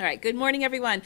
All right, good morning, everyone.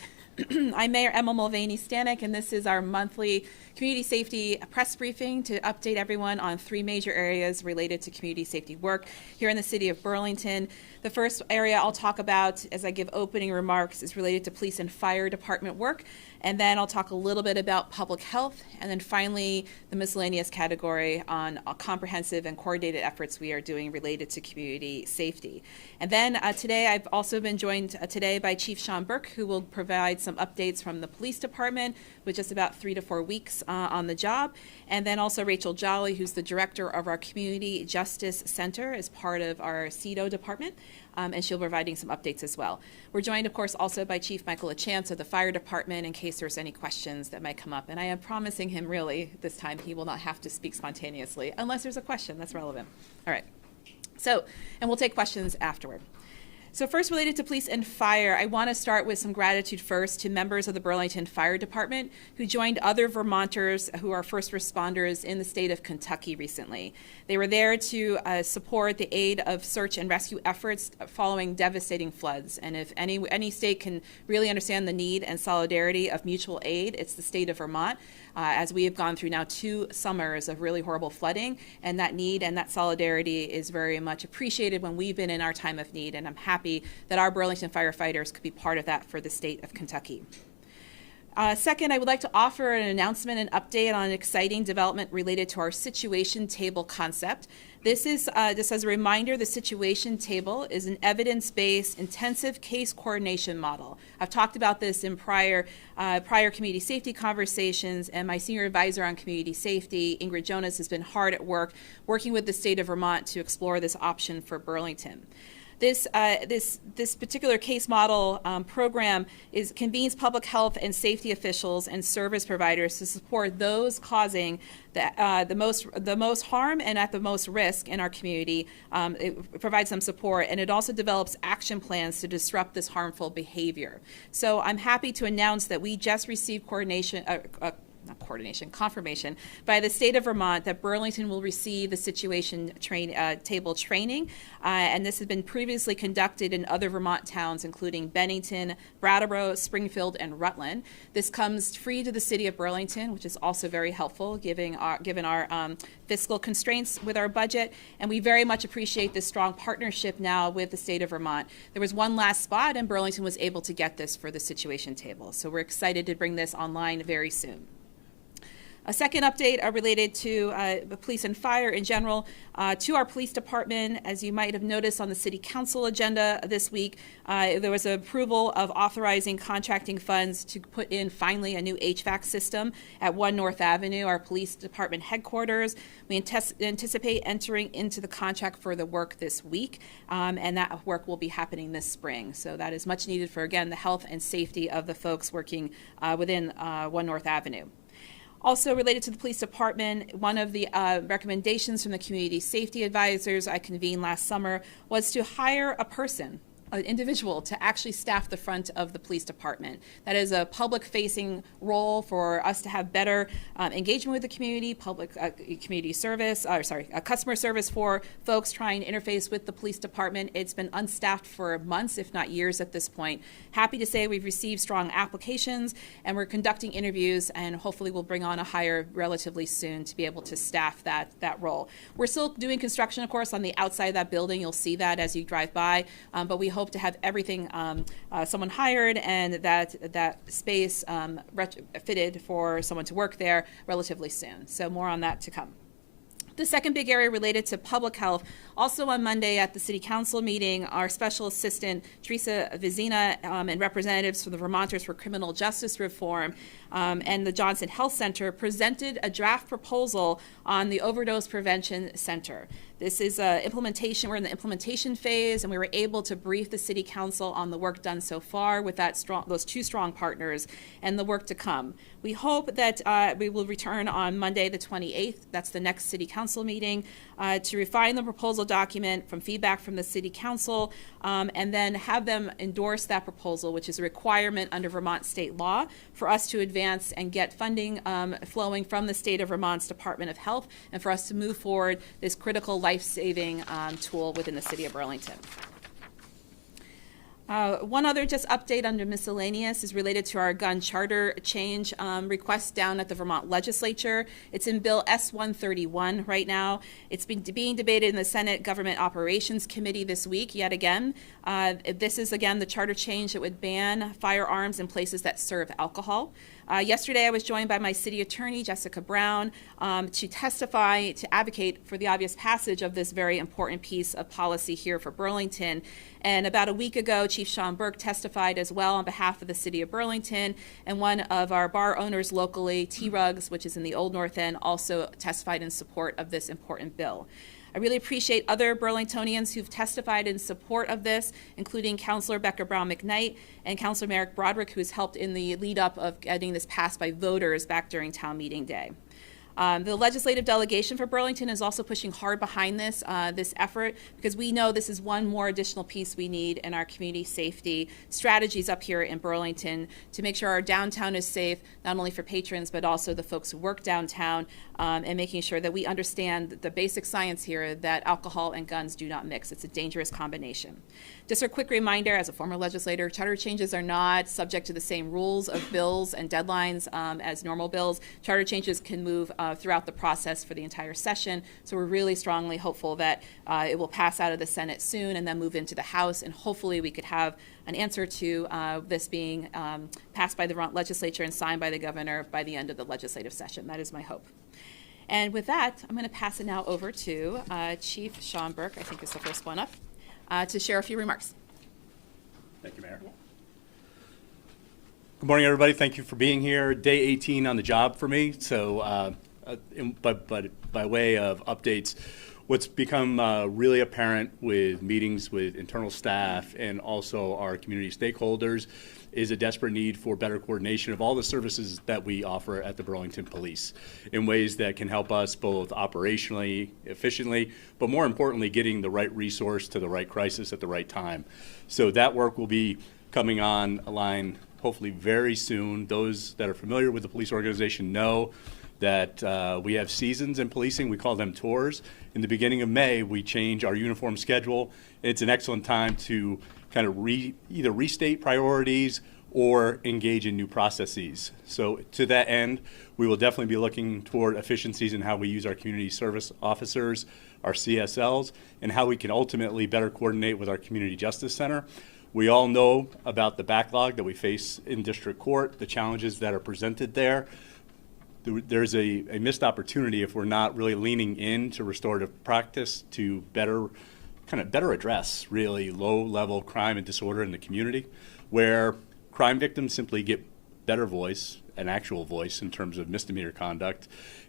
I'm Mayor Emma Mulvaney-Stanek, and this is our monthly community safety press briefing to update everyone on three major areas related to community safety work here in the city of Burlington. The first area I'll talk about as I give opening remarks is related to police and fire department work, and then I'll talk a little bit about public health, and then finally the miscellaneous category on comprehensive and coordinated efforts we are doing related to community safety. And then today I've also been joined today by Chief Sean Burke, who will provide some updates from the police department with just about 3 to 4 weeks on the job. And then also Rachel Jolly, who's the director of our Community Justice Center as part of our CEDO department, and she'll be providing some updates as well. We're joined, of course, also by Chief Michael LaChance of the fire department in case there's any questions that might come up. And I am promising him really this time he will not have to speak spontaneously unless there's a question that's relevant. All right. So, and we'll take questions afterward. So first, related to police and fire, I want to start with some gratitude first to members of the Burlington Fire Department who joined other Vermonters who are first responders in the state of Kentucky recently. They were there to support the aid of search and rescue efforts following devastating floods. And if any state can really understand the need and solidarity of mutual aid, it's the state of Vermont. As we have gone through now 2 summers of really horrible flooding, and that need and that solidarity is very much appreciated when we've been in our time of need, and I'm happy that our Burlington firefighters could be part of that for the state of Kentucky. Second, I would like to offer an announcement and update on an exciting development related to our situation table concept. This is, just as a reminder, the situation table is an evidence-based intensive case coordination model. I've talked about this in prior community safety conversations, and my senior advisor on community safety, Ingrid Jonas, has been hard at work working with the state of Vermont to explore this option for Burlington. This particular case model program convenes public health and safety officials and service providers to support those causing the most harm and at the most risk in our community. It provides some support, and it also develops action plans to disrupt this harmful behavior. So I'm happy to announce that we just received confirmation by the state of Vermont that Burlington will receive the situation table training, and this has been previously conducted in other Vermont towns, including Bennington, Brattleboro, Springfield, and Rutland. This comes free to the city of Burlington, which is also very helpful given our fiscal constraints with our budget, and we very much appreciate this strong partnership now with the state of Vermont. There was one last spot, and Burlington was able to get this for the situation table, so we're excited to bring this online very soon. A second update related to police and fire in general. To our police department, as you might have noticed on the city council agenda this week, there was an approval of authorizing contracting funds to put in finally a new HVAC system at 1 North Avenue, our police department headquarters. We anticipate entering into the contract for the work this week, and that work will be happening this spring. So that is much needed for, again, the health and safety of the folks working within 1 North Avenue. Also related to the police department, one of the recommendations from the community safety advisors I convened last summer was to hire a person, an individual, to actually staff the front of the police department. That is a public-facing role for us to have better engagement with the community, community service, customer service for folks trying to interface with the police department. It's been unstaffed for months, if not years at this point. Happy to say we've received strong applications, and we're conducting interviews, and hopefully we'll bring on a hire relatively soon to be able to staff that role. We're still doing construction, of course, on the outside of that building. You'll see that as you drive by, but we hope to have everything someone hired and that space fitted for someone to work there relatively soon. So more on that to come. The second big area related to public health, also on Monday at the City Council meeting, our Special Assistant Teresa Vizina and representatives from the Vermonters for Criminal Justice Reform and the Johnson Health Center presented a draft proposal on the Overdose Prevention Center. This is implementation. We're in the implementation phase, and we were able to brief the City Council on the work done so far with those 2 strong partners and the work to come. We hope that we will return on Monday the 28th, that's the next City Council meeting, to refine the proposal document from feedback from the City Council, and then have them endorse that proposal, which is a requirement under Vermont state law for us to advance and get funding flowing from the state of Vermont's Department of Health, and for us to move forward this critical life-saving tool within the city of Burlington. One other just update under miscellaneous is related to our gun charter change request down at the Vermont legislature. It's in Bill S-131 right now. It's been being debated in the Senate Government Operations Committee this week yet again. This is again the charter change that would ban firearms in places that serve alcohol. Yesterday I was joined by my city attorney, Jessica Brown, to testify, to advocate for the obvious passage of this very important piece of policy here for Burlington. And about a week ago, Chief Sean Burke testified as well on behalf of the city of Burlington, and one of our bar owners locally, T-Rugs, which is in the Old North End, also testified in support of this important bill. I really appreciate other Burlingtonians who've testified in support of this, including Councilor Becca Brown-McKnight and Councilor Merrick Broderick, who has helped in the lead up of getting this passed by voters back during town meeting day. The legislative delegation for Burlington is also pushing hard behind this effort, because we know this is one more additional piece we need in our community safety strategies up here in Burlington to make sure our downtown is safe, not only for patrons, but also the folks who work downtown, and making sure that we understand the basic science here that alcohol and guns do not mix. It's a dangerous combination. Just a quick reminder, as a former legislator, charter changes are not subject to the same rules of bills and deadlines as normal bills. Charter changes can move throughout the process for the entire session, so we're really strongly hopeful that it will pass out of the Senate soon and then move into the House, and hopefully we could have an answer to this being passed by the Vermont legislature and signed by the governor by the end of the legislative session. That is my hope. And with that, I'm going to pass it now over to Chief Sean Burke, I think is the first one up, to share a few remarks. Thank you, Mayor. Yeah. Good morning, everybody. Thank you for being here. Day 18 on the job for me. So, but by way of updates, what's become really apparent with meetings with internal staff and also our community stakeholders is a desperate need for better coordination of all the services that we offer at the Burlington Police in ways that can help us both operationally, efficiently, but more importantly, getting the right resource to the right crisis at the right time. So that work will be coming online hopefully very soon. Those that are familiar with the police organization know that we have seasons in policing. We call them tours. In the beginning of May, we change our uniform schedule. It's an excellent time to kind of either restate priorities or engage in new processes. So to that end, we will definitely be looking toward efficiencies in how we use our community service officers, our CSLs, and how we can ultimately better coordinate with our Community Justice Center. We all know about the backlog that we face in district court, the challenges that are presented there. There's a missed opportunity if we're not really leaning into restorative practice to better address really low-level crime and disorder in the community, where crime victims simply get better voice, an actual voice in terms of misdemeanor conduct,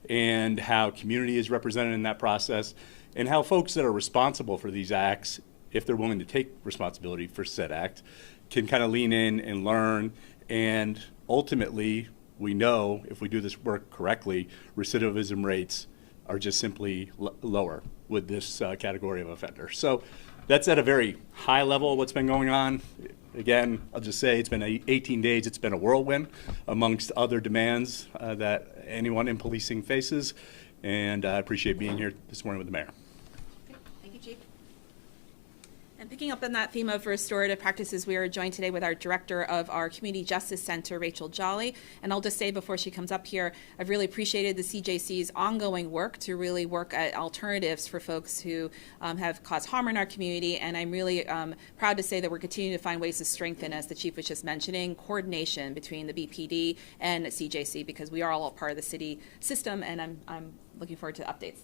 and how community is represented in that process, and how folks that are responsible for these acts, if they're willing to take responsibility for said act, can kind of lean in and learn. And ultimately, we know if we do this work correctly, recidivism rates are just simply lower with this category of offender. So that's at a very high level what's been going on. Again, I'll just say it's been 18 days. It's been a whirlwind amongst other demands that anyone in policing faces. And I appreciate being here this morning with the mayor. Thank you, Chief. And picking up on that theme of restorative practices, we are joined today with our director of our Community Justice Center, Rachel Jolly. And I'll just say before she comes up here, I've really appreciated the CJC's ongoing work to really work at alternatives for folks who have caused harm in our community. And I'm really proud to say that we're continuing to find ways to strengthen, as the Chief was just mentioning, coordination between the BPD and CJC, because we are all part of the city system, and I'm looking forward to updates.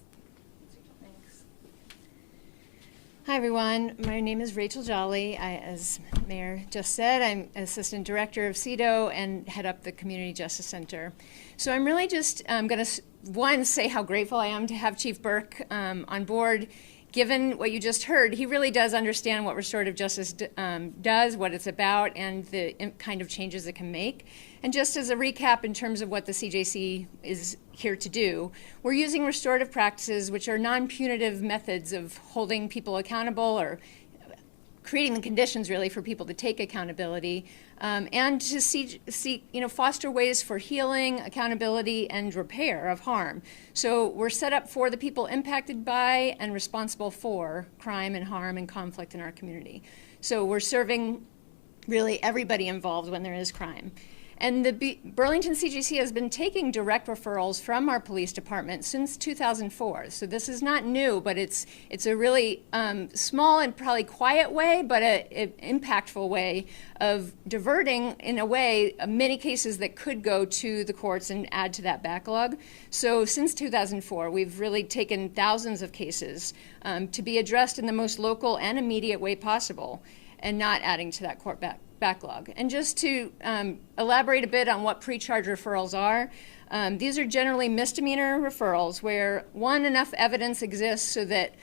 Hi everyone, my name is Rachel Jolly. As Mayor just said, I'm Assistant Director of CEDO and head up the Community Justice Center. So I'm really just going to, say how grateful I am to have Chief Burke on board. Given what you just heard, he really does understand what restorative justice does, what it's about, and the kind of changes it can make. And just as a recap in terms of what the CJC is here to do, we're using restorative practices, which are non-punitive methods of holding people accountable or creating the conditions really for people to take accountability, and to foster ways for healing, accountability, and repair of harm. So we're set up for the people impacted by and responsible for crime and harm and conflict in our community. So we're serving really everybody involved when there is crime. And the Burlington CGC has been taking direct referrals from our police department since 2004. So this is not new, but it's a really small and probably quiet way, but an impactful way of diverting, in a way, many cases that could go to the courts and add to that backlog. So since 2004, we've really taken thousands of cases to be addressed in the most local and immediate way possible, and not adding to that court backlog. And just to elaborate a bit on what pre-charge referrals are, these are generally misdemeanor referrals where, one, enough evidence exists so that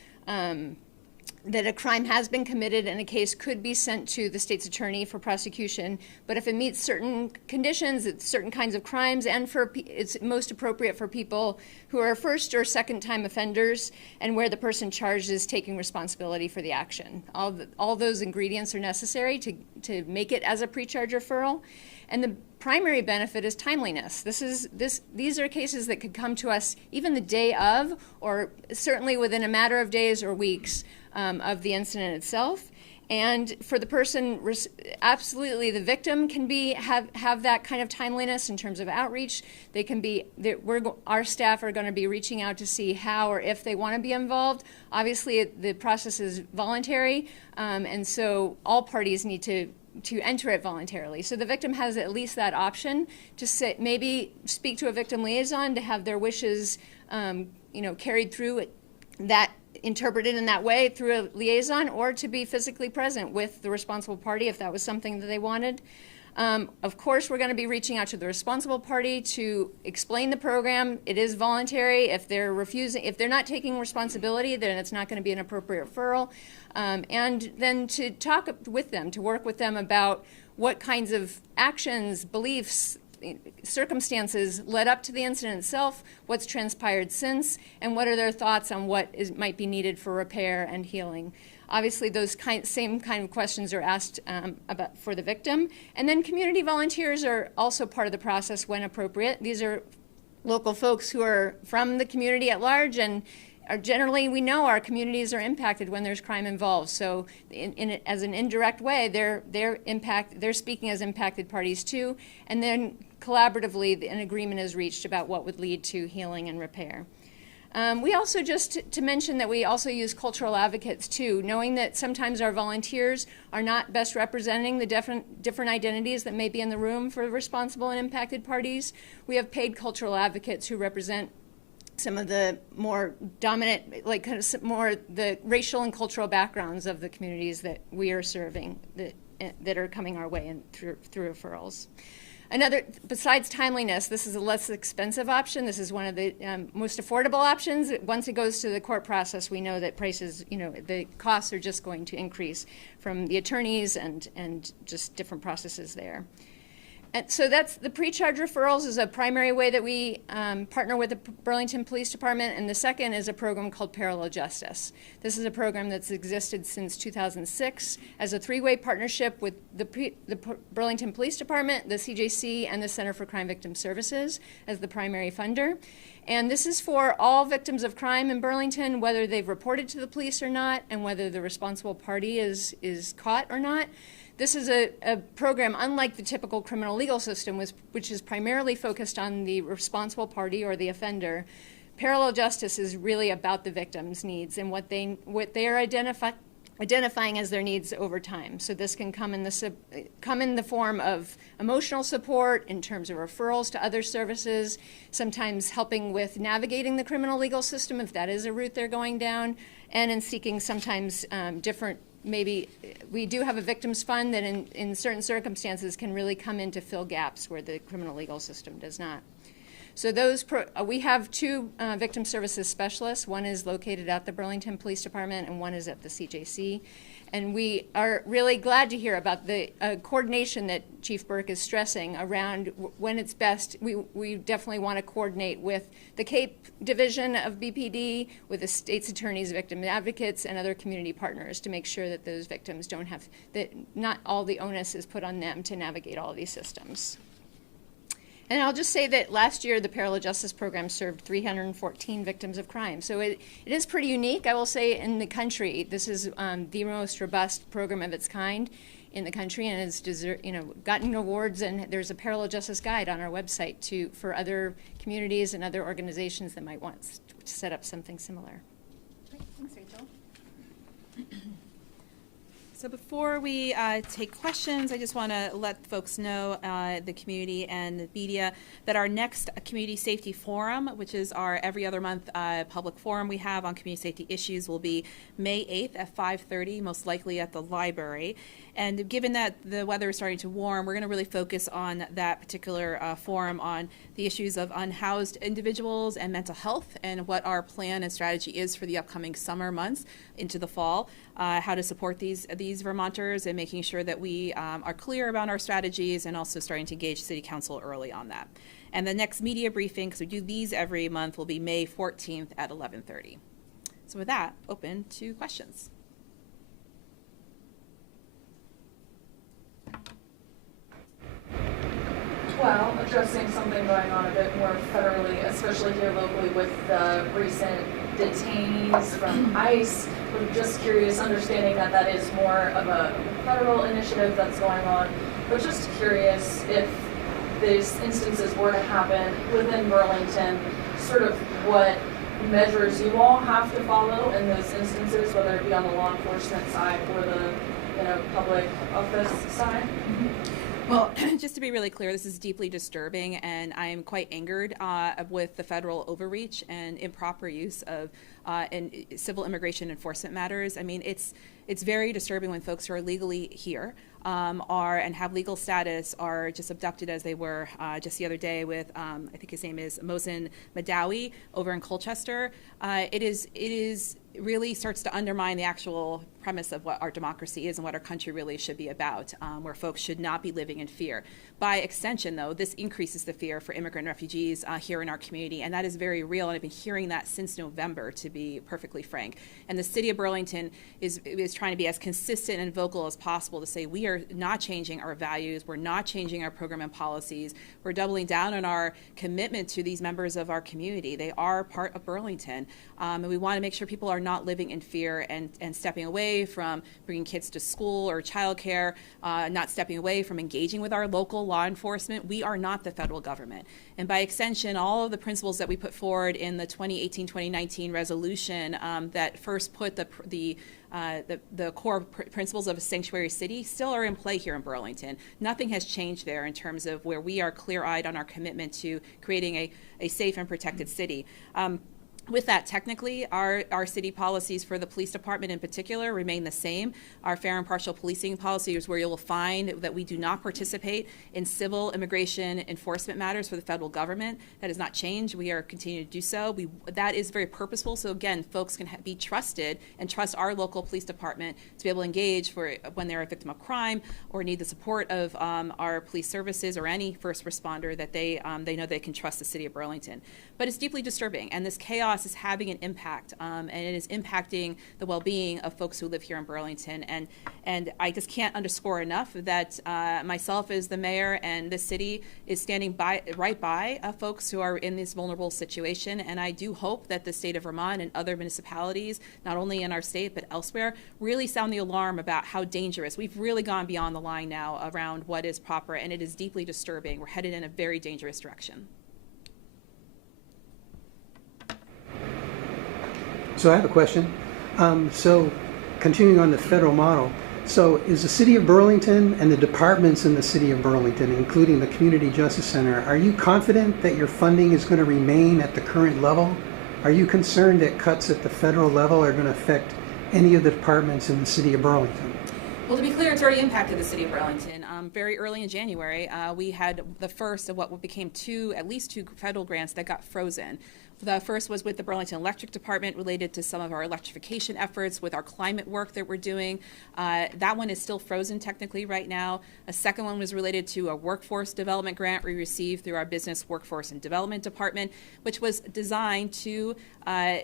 that a crime has been committed and a case could be sent to the state's attorney for prosecution. But if it meets certain conditions, it's certain kinds of crimes, and it's most appropriate for people who are first or second time offenders and where the person charged is taking responsibility for the action. All those ingredients are necessary to make it as a pre-charge referral. And the primary benefit is timeliness. These are cases that could come to us even the day of, or certainly within a matter of days or weeks of the incident itself. And for the person, absolutely, the victim can have that kind of timeliness in terms of outreach. They can be, our staff are going to be reaching out to see how or if they want to be involved. Obviously, the process is voluntary, and so all parties need to enter it voluntarily. So the victim has at least that option to maybe speak to a victim liaison to have their wishes carried through that, interpreted in that way through a liaison, or to be physically present with the responsible party if that was something that they wanted. Of course, we're going to be reaching out to the responsible party to explain the program. It is voluntary. If they're not taking responsibility, then it's not going to be an appropriate referral. And then to talk with them, to work with them about what kinds of actions, beliefs, circumstances led up to the incident itself, what's transpired since, and what are their thoughts on what might be needed for repair and healing. Obviously, those same kind of questions are asked for the victim. And then community volunteers are also part of the process when appropriate. These are local folks who are from the community at large, and generally, we know our communities are impacted when there's crime involved. So, as an indirect way, they're speaking as impacted parties too. And then collaboratively, an agreement is reached about what would lead to healing and repair. We also, just to mention that we also use cultural advocates too, knowing that sometimes our volunteers are not best representing the different identities that may be in the room for responsible and impacted parties. We have paid cultural advocates who represent some of the more dominant, more the racial and cultural backgrounds of the communities that we are serving that are coming our way and through referrals. Besides timeliness, this is a less expensive option. This is one of the most affordable options. Once it goes to the court process, we know that prices, the costs are just going to increase from the attorneys and just different processes there. And so that's the pre-charge referrals is a primary way that we partner with the Burlington Police Department, and the second is a program called Parallel Justice. This is a program that's existed since 2006 as a three-way partnership with the Burlington Police Department, the CJC, and the Center for Crime Victim Services as the primary funder. And this is for all victims of crime in Burlington, whether they've reported to the police or not, and whether the responsible party is caught or not. This is a program unlike the typical criminal legal system, which is primarily focused on the responsible party or the offender. Parallel justice is really about the victim's needs and what they are identifying as their needs over time. So this can come in the form of emotional support, in terms of referrals to other services, sometimes helping with navigating the criminal legal system if that is a route they're going down, and in seeking sometimes different. Maybe we do have a victims fund that in certain circumstances can really come in to fill gaps where the criminal legal system does not. So we have two victim services specialists. One is located at the Burlington Police Department and one is at the CJC. And we are really glad to hear about the coordination that Chief Burke is stressing around when it's best. We definitely want to coordinate with the Cape Division of BPD, with the state's attorneys, victim advocates, and other community partners to make sure that those victims that not all the onus is put on them to navigate all of these systems. And I'll just say that last year, the Parallel Justice Program served 314 victims of crime. So it is pretty unique, I will say, in the country. This is the most robust program of its kind. in the country and has gotten awards, and there's a parallel justice guide on our website for other communities and other organizations that might want to set up something similar. Great. Thanks, Rachel. So before we take questions, I just want to let folks know, the community and the media, that our next Community Safety Forum, which is our every other month public forum we have on community safety issues, will be May 8th at 5:30, most likely at the library. And given that the weather is starting to warm, we're going to really focus on that particular forum on the issues of unhoused individuals and mental health, and what our plan and strategy is for the upcoming summer months into the fall, how to support these Vermonters, and making sure that we are clear about our strategies, and also starting to engage City Council early on that. And the next media briefing, because we do these every month, will be May 14th at 11:30. So with that, open to questions. Well, addressing something going on a bit more federally, especially here locally with the recent detainees from ICE. We're just curious, understanding that that is more of a federal initiative that's going on, but just curious if these instances were to happen within Burlington, sort of what measures you all have to follow in those instances, whether it be on the law enforcement side or the public office side. Well, just to be really clear, this is deeply disturbing, and I am quite angered with the federal overreach and improper use of in civil immigration enforcement matters. I mean, it's very disturbing when folks who are legally here and have legal status are just abducted, as they were just the other day with I think his name is Mohsen Madawi over in Colchester. It is really starts to undermine the actual premise of what our democracy is and what our country really should be about, where folks should not be living in fear. By extension, though, this increases the fear for immigrant refugees here in our community, and that is very real, and I've been hearing that since November, to be perfectly frank. And the city of Burlington is trying to be as consistent and vocal as possible to say we are not changing our values, we're not changing our program and policies, we're doubling down on our commitment to these members of our community. They are part of Burlington, and we want to make sure people are not living in fear and stepping away from bringing kids to school or childcare, not stepping away from engaging with our local law enforcement. We are not the federal government. And by extension, all of the principles that we put forward in the 2018-2019 resolution that first put the core principles of a sanctuary city still are in play here in Burlington. Nothing has changed there in terms of where we are clear-eyed on our commitment to creating a safe and protected city. With that, technically, our city policies for the police department in particular remain the same. Our fair and impartial policing policy is where you will find that we do not participate in civil immigration enforcement matters for the federal government. That has not changed. We are continuing to do so. That is very purposeful. So again, folks can be trusted and trust our local police department to be able to engage when they're a victim of crime or need the support of our police services or any first responder, that they know they can trust the city of Burlington. But it's deeply disturbing, and this chaos is having an impact, and it is impacting the well-being of folks who live here in Burlington. And I just can't underscore enough that myself as the mayor and the city is standing right by folks who are in this vulnerable situation. And I do hope that the state of Vermont and other municipalities, not only in our state but elsewhere, really sound the alarm about how dangerous. We've really gone beyond the line now around what is proper, and it is deeply disturbing. We're headed in a very dangerous direction. So I have a question. So continuing on the federal model, so is the city of Burlington and the departments in the city of Burlington, including the Community Justice Center, are you confident that your funding is going to remain at the current level? Are you concerned that cuts at the federal level are going to affect any of the departments in the city of Burlington? Well, to be clear, it's already impacted the city of Burlington. Very early in January, we had the first of what became at least two federal grants that got frozen. The first was with the Burlington Electric Department, related to some of our electrification efforts with our climate work that we're doing. That one is still frozen technically right now. A second one was related to a workforce development grant we received through our Business Workforce and Development Department, which was designed to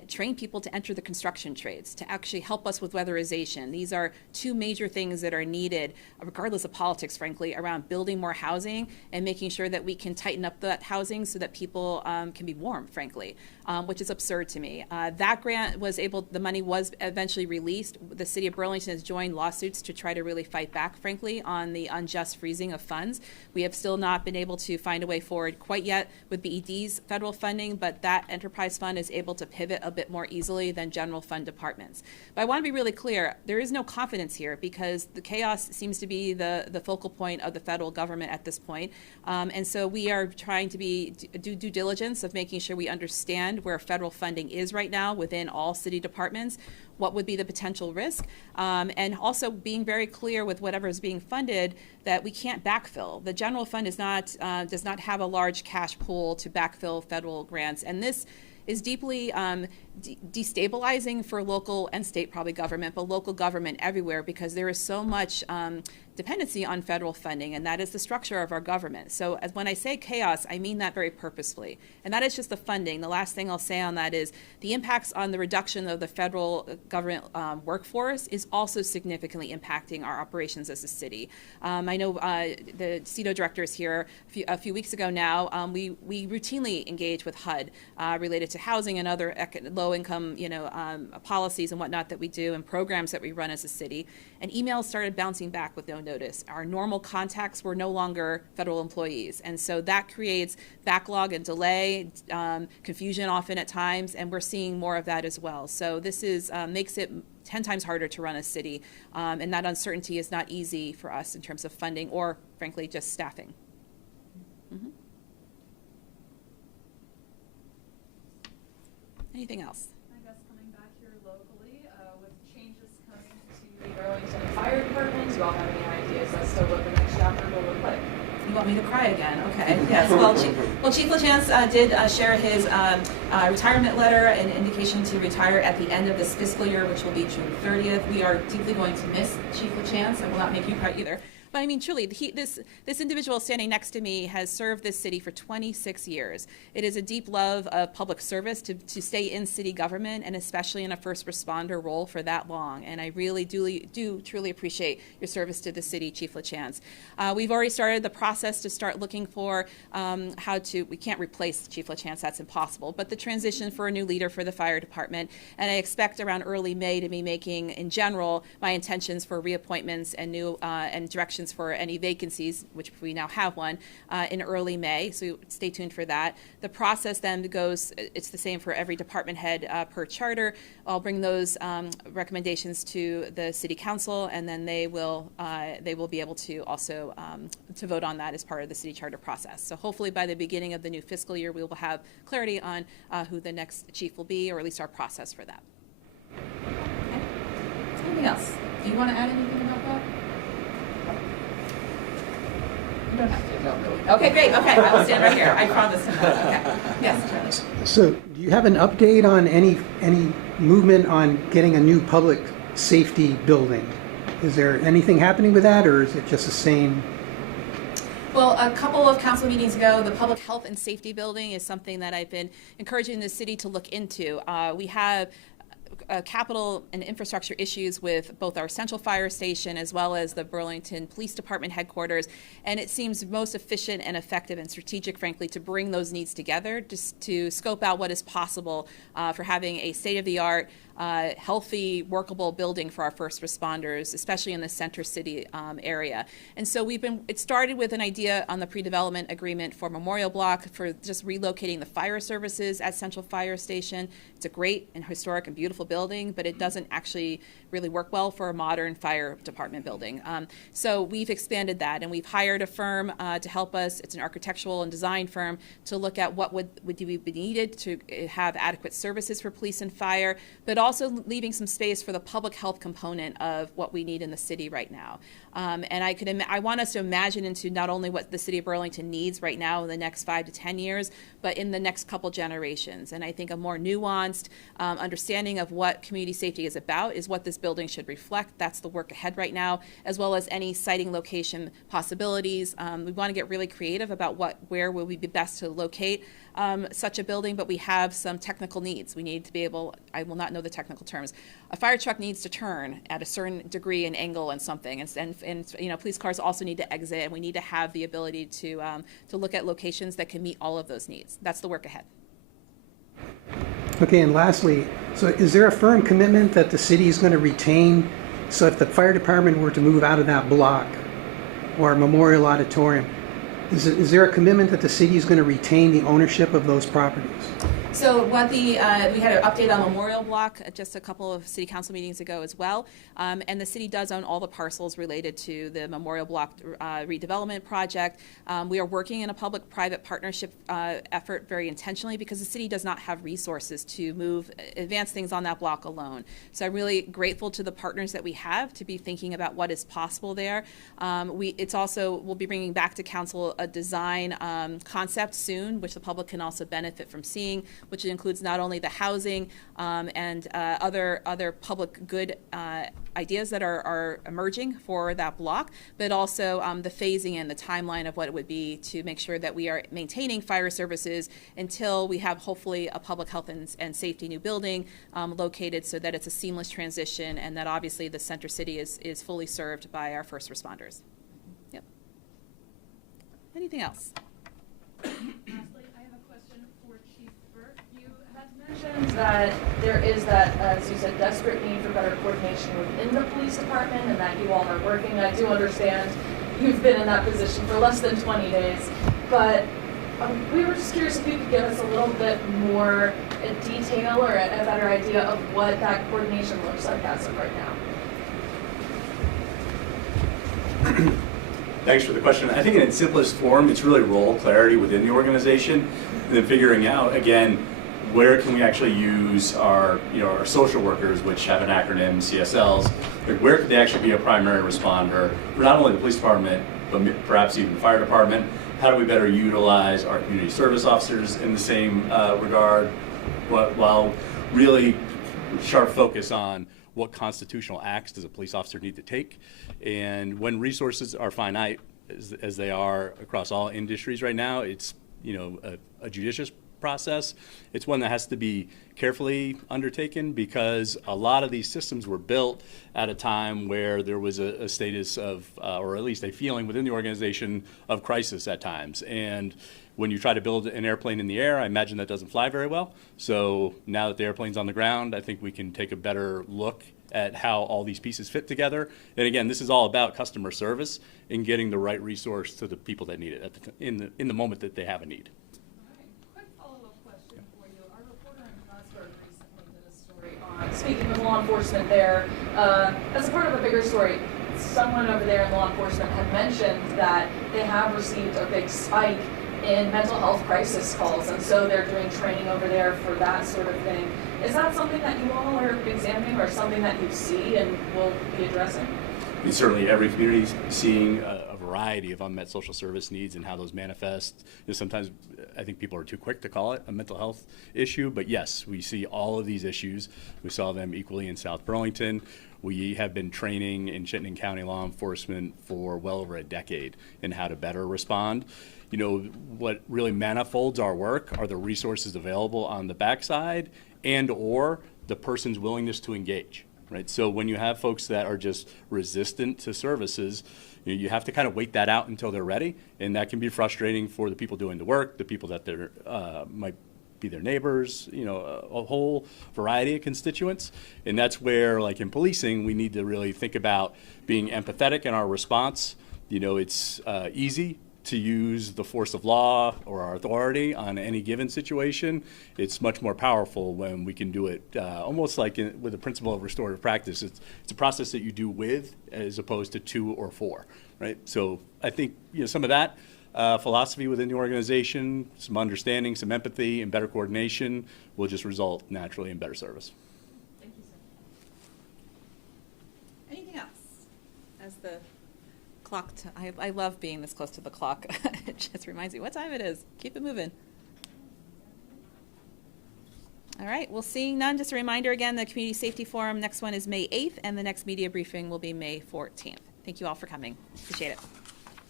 train people to enter the construction trades, to actually help us with weatherization. These are two major things that are needed, regardless of politics, frankly, around building more housing and making sure that we can tighten up that housing so that people can be warm, frankly. which is absurd to me. That grant was the money was eventually released. The city of Burlington has joined lawsuits to try to really fight back, frankly, on the unjust freezing of funds. We have still not been able to find a way forward quite yet with BED's federal funding, but that enterprise fund is able to pivot a bit more easily than general fund departments. But I want to be really clear, there is no confidence here because the chaos seems to be the focal point of the federal government at this point. And so we are trying to do due diligence of making sure we understand where federal funding is right now within all city departments, what would be the potential risk, and also being very clear with whatever is being funded that we can't backfill. The general fund does not have a large cash pool to backfill federal grants, and this is deeply destabilizing for local and state probably government, but local government everywhere because there is so much dependency on federal funding, and that is the structure of our government. So when I say chaos, I mean that very purposefully. And that is just the funding. The last thing I'll say on that is the impacts on the reduction of the federal government workforce is also significantly impacting our operations as a city. I know the CEDO director is here a few weeks ago now. We routinely engage with HUD related to housing and other low-income policies and whatnot that we do and programs that we run as a city. And emails started bouncing back with no notice. Our normal contacts were no longer federal employees. And so that creates backlog and delay, confusion often at times, and we're seeing more of that as well. So this makes it 10 times harder to run a city, and that uncertainty is not easy for us in terms of funding or, frankly, just staffing. Mm-hmm. Anything else? I guess coming back here locally, with changes coming to the Burlington Fire Department, do you all have any ideas as to what the next chapter will look like? You want me to cry again? Okay. Yes. Well, Chief LaChance did share his retirement letter, an indication to retire at the end of this fiscal year, which will be June 30th. We are deeply going to miss Chief LaChance. I will not make you cry either. But I mean, truly, this individual standing next to me has served this city for 26 years. It is a deep love of public service to stay in city government, and especially in a first responder role for that long. And I really do truly appreciate your service to the city, Chief LaChance. We've already started the process to start looking for we can't replace Chief LaChance, that's impossible, but the transition for a new leader for the fire department. And I expect around early May to be making, in general, my intentions for reappointments and new and directions for any vacancies, which we now have one, in early May, so stay tuned for that. The process then goes, it's the same for every department head per charter. I'll bring those recommendations to the City Council, and then they will be able to also to vote on that as part of the City Charter process. So hopefully by the beginning of the new fiscal year, we will have clarity on who the next chief will be, or at least our process for that. Okay. Anything else? Do you want to add anything about that? You don't have to. No, really. Okay, great. Okay, I will stand right here. I promise. Okay. Yes, Charlie. So do you have an update on any movement on getting a new public safety building? Is there anything happening with that, or is it just the same? Well, a couple of council meetings ago, the public health and safety building is something that I've been encouraging the city to look into. We have capital and infrastructure issues with both our central fire station as well as the Burlington Police Department headquarters, and it seems most efficient and effective and strategic, frankly, to bring those needs together, just to scope out what is possible for having a state-of-the-art, healthy, workable building for our first responders, especially in the center city area. And so it started with an idea on the pre-development agreement for Memorial Block for just relocating the fire services at Central Fire Station. It's a great and historic and beautiful building, but it doesn't actually really work well for a modern fire department building. So we've expanded that, and we've hired a firm to help us. It's an architectural and design firm to look at what would be needed to have adequate services for police and fire, but also leaving some space for the public health component of what we need in the city right now. And I want us to imagine into not only what the city of Burlington needs right now in the next 5 to 10 years, but in the next couple generations. And I think a more nuanced understanding of what community safety is about is what this building should reflect. That's the work ahead right now, as well as any siting location possibilities. We want to get really creative about where will we be best to locate such a building, but we have some technical needs. We need to be able, I will not know the technical terms, a fire truck needs to turn at a certain degree and angle and something, and police cars also need to exit, and we need to have the ability to look at locations that can meet all of those needs. That's the work ahead. Okay, and lastly, so is there a firm commitment that the city is going to retain? So if the fire department were to move out of that block or Memorial Auditorium, is there a commitment that the city is going to retain the ownership of those properties? So what we had an update on Memorial Block just a couple of city council meetings ago as well, and the city does own all the parcels related to the Memorial Block redevelopment project. We are working in a public-private partnership effort very intentionally because the city does not have resources to advance things on that block alone. So I'm really grateful to the partners that we have to be thinking about what is possible there. We'll be bringing back to council a design concept soon, which the public can also benefit from seeing, which includes not only the housing and other public good ideas that are emerging for that block, but also the phasing and the timeline of what it would be to make sure that we are maintaining fire services until we have hopefully a public health and safety new building located so that it's a seamless transition and that obviously the center city is fully served by our first responders. Yep. Anything else? Lastly, I have a question for Chief Burke. You had mentioned that there is that, as you said, desperate need for better coordination within the police department and that you all are working. I do understand you've been in that position for less than 20 days, but we were just curious if you could give us a little bit more detail or a better idea of what that coordination looks like as of right now. Thanks for the question. I think in its simplest form, it's really role clarity within the organization, and then figuring out, again, where can we actually use our social workers, which have an acronym, CSLs, like where could they actually be a primary responder for not only the police department, but perhaps even the fire department? How do we better utilize our community service officers in the same regard, while really sharp focus on what constitutional acts does a police officer need to take? And when resources are finite, as they are across all industries right now, it's a judicious process. It's one that has to be carefully undertaken because a lot of these systems were built at a time where there was a status of, or at least a feeling within the organization of crisis at times. And when you try to build an airplane in the air, I imagine that doesn't fly very well. So now that the airplane's on the ground, I think we can take a better look at how all these pieces fit together. And again, this is all about customer service and getting the right resource to the people that need it in the moment that they have a need. All right, quick follow-up question for you. Our reporter in Plattsburgh recently did a story on, speaking of law enforcement there, as a part of a bigger story, someone over there in law enforcement had mentioned that they have received a big spike in mental health crisis calls, and so they're doing training over there for that sort of thing. Is that something that you all are examining or something that you see and will be addressing? I mean, certainly every community is seeing a variety of unmet social service needs and how those manifest. Sometimes I think people are too quick to call it a mental health issue, but yes, we see all of these issues. We saw them equally in South Burlington. We have been training in Chittenden County law enforcement for well over a decade in how to better respond. What really manifolds our work are the resources available on the backside and or the person's willingness to engage, right? So when you have folks that are just resistant to services, you have to kind of wait that out until they're ready, and that can be frustrating for the people doing the work, the people that they're might be their neighbors, a whole variety of constituents. And that's where, like in policing, we need to really think about being empathetic in our response. It's easy to use the force of law or our authority on any given situation. It's much more powerful when we can do it almost like with the principle of restorative practice. It's a process that you do with as opposed to to or for, right? So I think some of that philosophy within the organization, some understanding, some empathy, and better coordination will just result naturally in better service. Thank you, sir. Anything else? As the clock, I love being this close to the clock. It just reminds me what time it is. Keep it moving. All right, well, seeing none, just a reminder again, the Community Safety Forum, next one is May 8th, and the next media briefing will be May 14th. Thank you all for coming. Appreciate it.